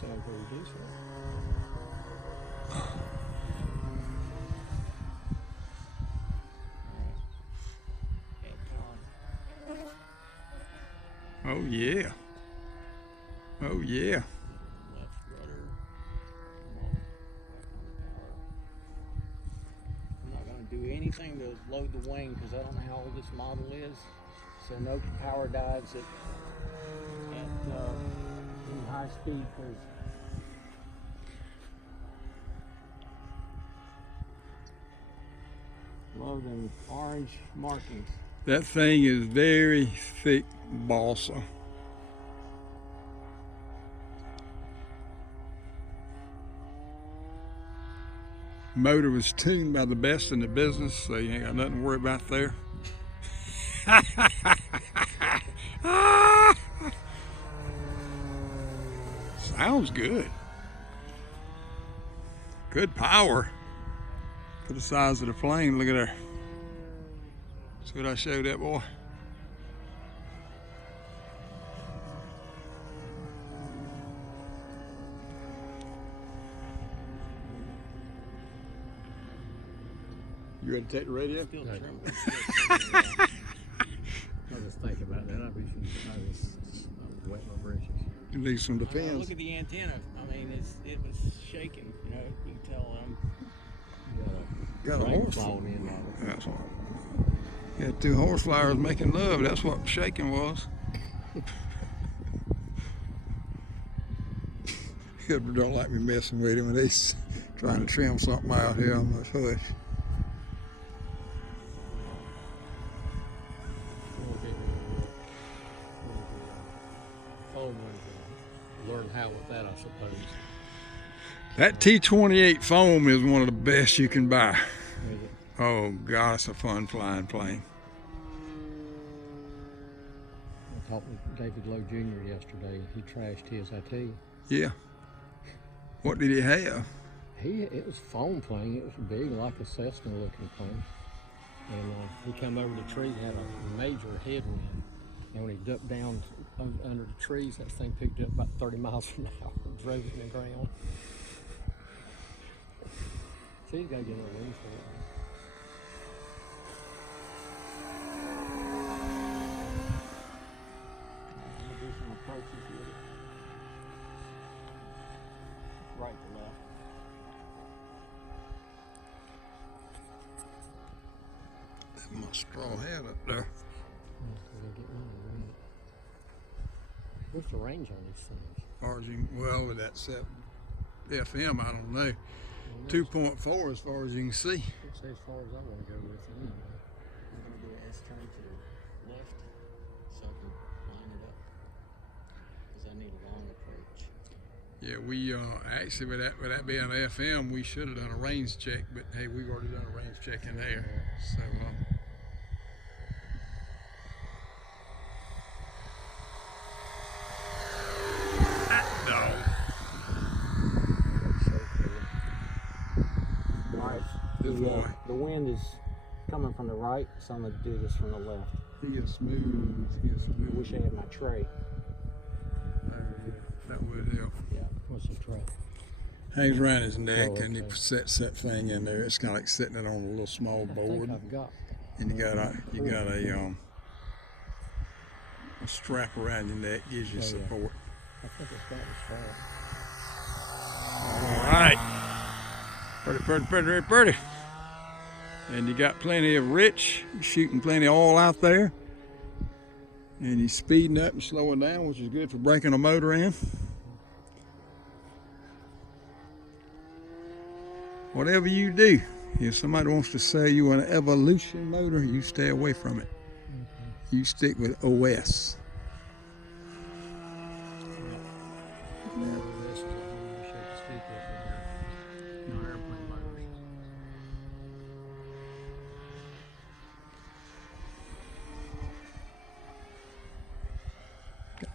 sound pretty decent. Oh yeah. Oh yeah. Left rudder. I'm not going to do anything to load the wing because I don't know how old this model is. So no power dives at high speed because loading orange markings. That thing is very thick balsa. Motor was tuned by the best in the business, so you ain't got nothing to worry about there. Sounds good. Good power for the size of the plane. Look at her. See what I showed that boy? You ready to take the radio? Still trembling. I was thinking about that. I was wet my britches. You need some defense. Look at the antenna. I mean, it was shaking. You know, you can tell Got a horse falling in on it. That's what. You had two horse flowers making love. That's what shaking was. Hilbert don't like me messing with him when he's trying to trim something out here on the hush. Learn how with that, I suppose. That T-34 foam is one of the best you can buy. Is it? Oh God, it's a fun flying plane. I talked with David Lowe Jr. yesterday. He trashed his, I tell you. Yeah. What did he have? It was a foam plane. It was big, like a Cessna looking plane. And he come over the tree, had a major headwind. And when he ducked down under the trees, that thing picked up about 30 miles an hour and drove it in the ground. So he's got to get a wing for it. I'm going to do some approaches with it. Right to left. That my straw hat up there. What's the range on these things? As far as you, well, with that set FM, I don't know. 2.4 as far as you can see. Let's say as far as I want to go with it anyway. I'm going to do an S turn to the left so I can line it up because I need a long approach. Yeah, we actually with that being FM, we should have done a range check, but hey, we've already done a range check in there. So The wind is coming from the right, so I'm going to do this from the left. He is smooth. He is smooth. I wish I had my tray. That would help. Yeah, what's the tray? Hangs around his neck, okay. and he sets that thing in there. It's kind of like sitting it on a little small board. I think I've got. And you got a strap around your neck, gives you support. I think it's got the strap. All right. Pretty. And you got plenty of rich, shooting plenty of oil out there. And you're speeding up and slowing down, which is good for breaking a motor in. Whatever you do, if somebody wants to sell you an Evolution motor, you stay away from it. You stick with OS.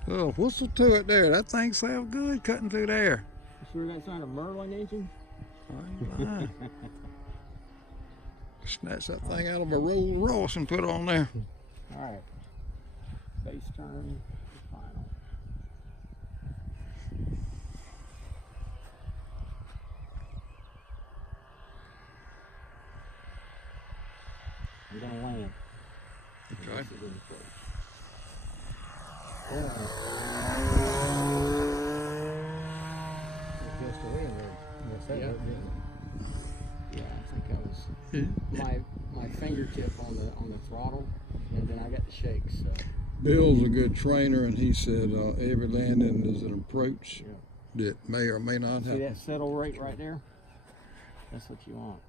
Oh, whistle to it there. That thing sounds good cutting through there. You sure that's not a Merlin engine? Snatch that thing out of a Rolls Royce and put it on there. All right. Base turn, final. my fingertip on the throttle, and then I got the shakes. So. Bill's a good trainer, and he said every landing is an approach that may or may not happen. See that settle rate right there? That's what you want.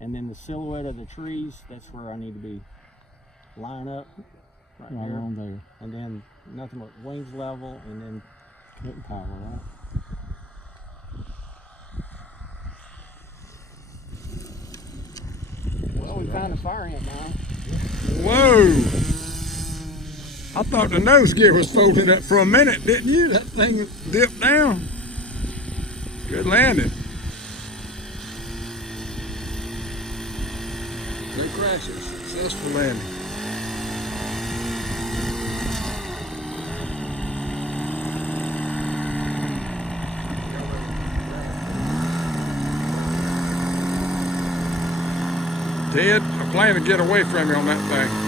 And then the silhouette of the trees, that's where I need to be line up right on there. And then nothing but wings level, and then hitting power, right? Well, we found a fire ant now. Whoa! I thought the nose gear was folded up for a minute, didn't you? That thing dipped down. Good landing. No crashes. Successful landing. Ted, I plan to get away from you on that thing.